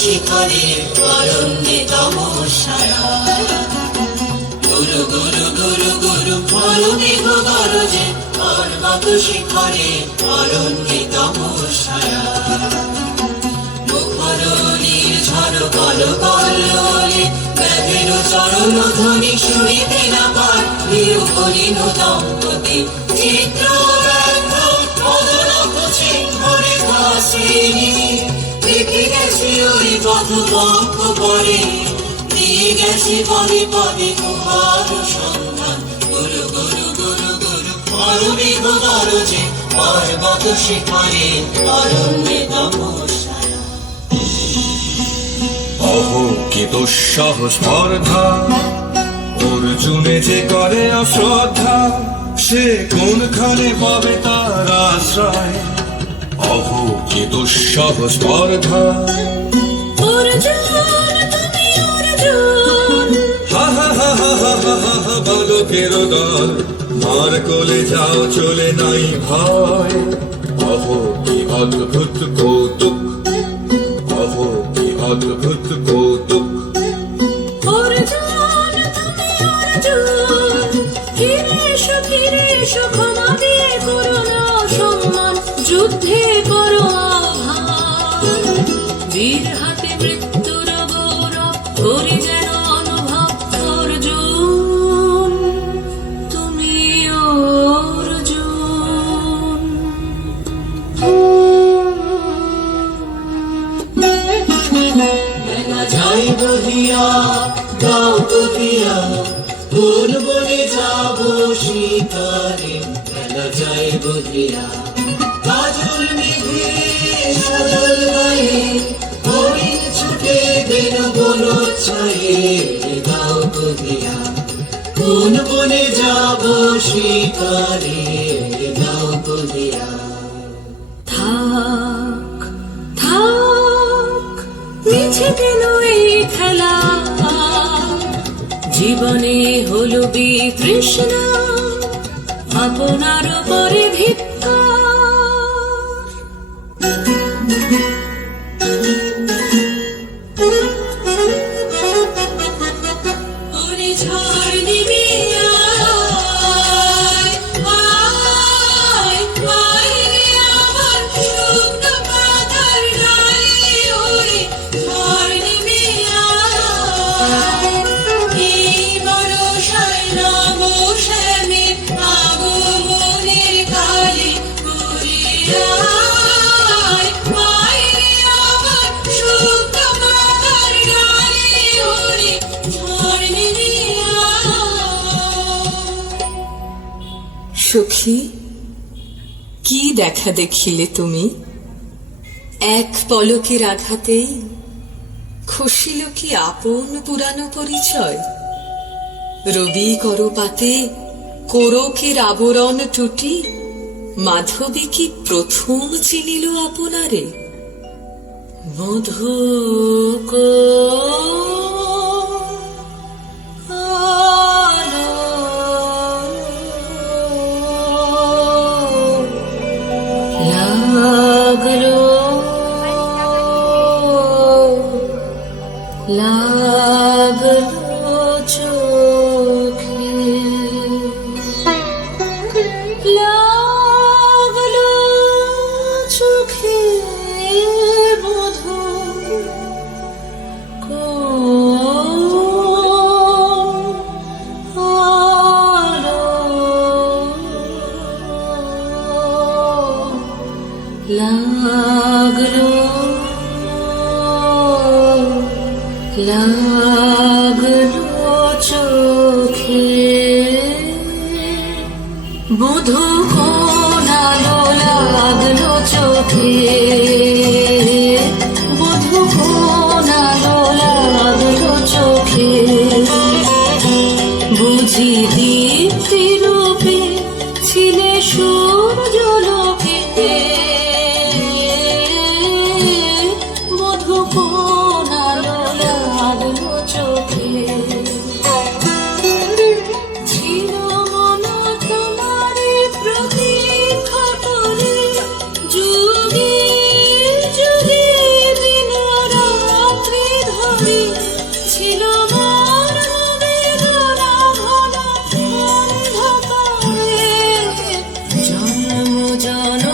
শিখরে অরণ্যে তমসায়া গুরু গুরু গুরু গুরু অরণ্যে গরজে পর্বত শিখরে অরণ্যে তমসায়া মুখরণীর ঝড় কল কল্লোলে ব্যাধের চরণ ধ্বনি শুনিতে না পার নিরুপলীন দম্পতি চিত্র ব্যঙ্গ মদন খুঁজে ঘরে ভাসিনি দেখে গেছি ওই পথ পঙ্ক পরে দিয়ে গেছি পদে পদে তোমার সন্ধান গুরু গুরু গুরু গুরু অরণ্যে গরজে পর্বত শিখরে অরণ্যে তমসায়া অহো কি দুঃসহ স্পর্ধা অর্জুনে যে করে অশ্রদ্ধা সে কোনখানে পাবে তার আশ্রয় অহো কি দুঃসহ স্পর্ধা হা হা হা হা হা হা হা হা বালকের দল মার কোলে যাও চলে নাই ভয় অহো কি অদ্ভুত কৌতুক অহো কি অদ্ভুত কৌতুক যুদ্ধে করো আহ্বান বীর হাতে মৃত্যুর গৌরব করে যেন অনুভব অর্জুন তুমি অর্জুন মেলা যাই বহিয়া গাও কহিয়া কোন বনে যাব শিকারে মেলা যাই বহিয়া কাজল মেঘে সজল গায়ে হরিণ ছুটে দেন বন ছায়ে গাও কহিয়া কোন বনে যাব শিকারে গাও কহিয়া থাক থাক মিছে কেন এই খেলা জীবনে হলো বিতৃষ্ণা আপনার পরে ভিক্ষা সখী কি দেখা দেখিলে তুমি এক পলকের আঘাতেই খসিল কি আপন পুরানো পরিচয় রবি করপাতে কোরকের আবরণ টুটি মাধবী কি প্রথম চিনিল আপনারে মধু লাগলো চোখে লাগলো চোখে মধু লাগলো লাগলো চোখে বধূ কোন আলো লাগলো চোখে বধূ কোন আলো লাগলো চোখে বুঝি দীপ্তি রূপে ছিলে সূর্যলোকে বধূ কোন আলো লাগলো চোখে ছিল মন তোমারি প্রতীক্ষা করে যুগে যুগে দিন রাত্রি ধরে ছিল মোর বেদনা ঘন অন্ধকারে জন্ম